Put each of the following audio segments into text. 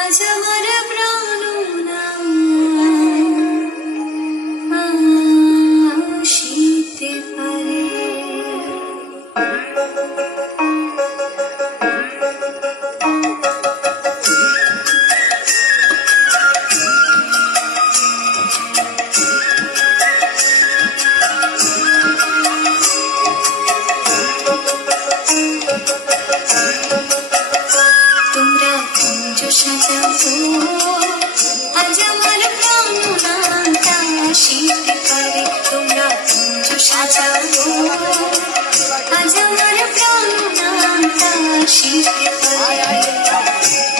আজ আমার প্রাণ আসিতে পারে। তোমরা কুঞ্জ সাজাও আজ আমার প্রাণ আসিতে পারে। তোমরা কুঞ্জ সাজাও আজ আমার প্রাণ আসিতে পারে।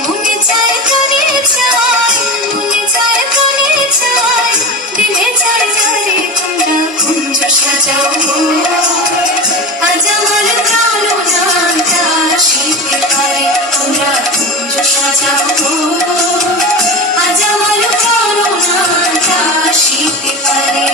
মনে চায় প্রাণে চায়, মনে চায় প্রাণে চায়, দিলে চায় যারে। তোমরা কুঞ্জ সাজাও আজ আমার প্রাণ আসিতে পারে। তোমরা কুঞ্জ সাজাও আজ আমার প্রাণ আসিতে পারে।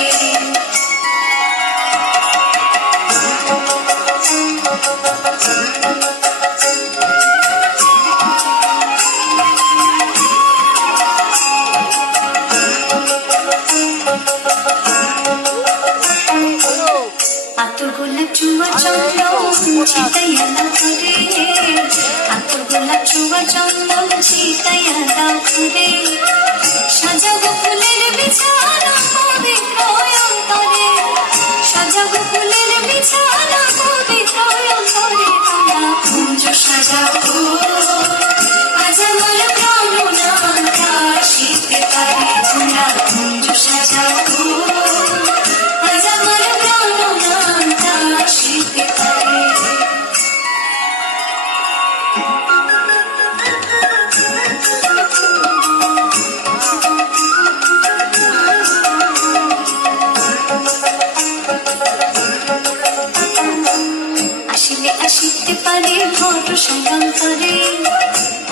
আতর গোলাপ চুয়া চন্দন ছিটাইয়া দাও করে। আতর গোলাপ চুয়া চন্দন ছিটাইয়া দাও করে। সাজাবো ফুলের বিছানা পবিত্র অন্তরে। সাজাবো ফুলের বিছানা পবিত্র অন্তরে। তোমরা কুঞ্জ সাজাও আজ আমার প্রাণ আসিতে পারে। তোমরা কুঞ্জ সাজাও আজ আমার প্রাণ আসিতে পারে। আসিলে আসিতে পারে ভরসা অন্তরে।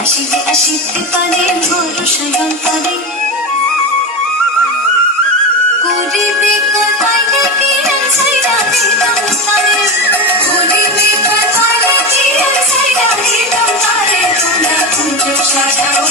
আসিলে আসিতে পারে ভরসা অন্তরে। করিবে কথায় নাকি সাইরা দিতাম তারে। করিবে কথায় নাকি সাইরা দিতাম তারে। তোমরা কুঞ্জ সাজাও